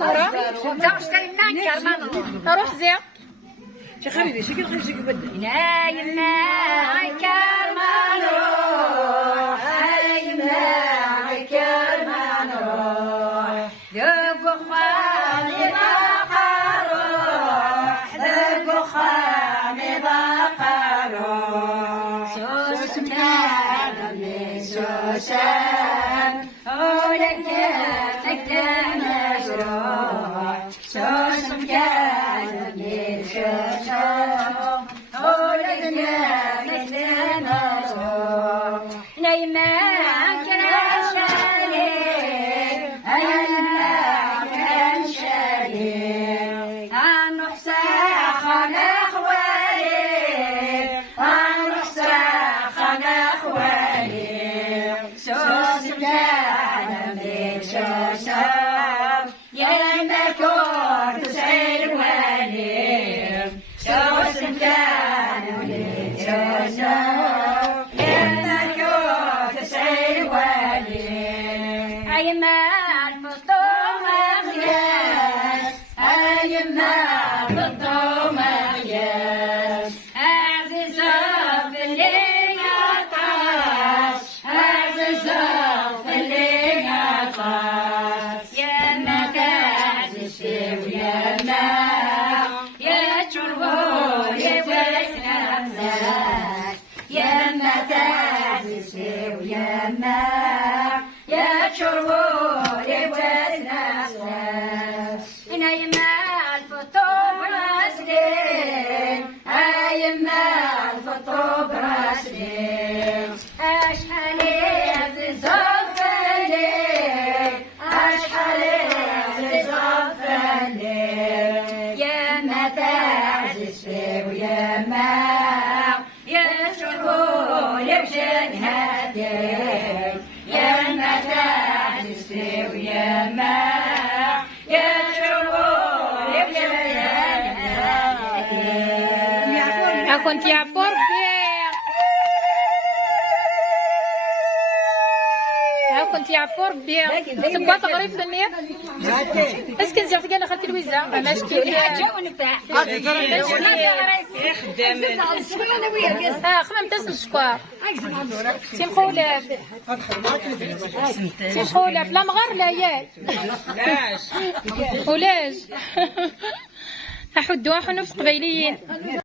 روح زين شي خليني شي كيف خليني بدل يا يما كرمانو يا يما كرمانو ذوق خالي بقرو ذوق خالي بقرو سوسن سوسن ولك تكتم مشروع سوسن يا شرور وسناسس هنا يما الفطوب راسلين يما الفطوب راسلين اشحال زفلي اشحال زفلي يا ما تعزس ويا ما يا شرور بجن هاتين يا ما تعزس ويا ما يا شرور بجن هاتين كنت يا فربي كنت يا فربي تبغى تغريب فني اسكن زعتك انا اخذت الويزه انا اشتي خمم تسم شكوار تيم خولف تيم خولف لا مغار لا ياي ولاش احد واحد نفس قبيليين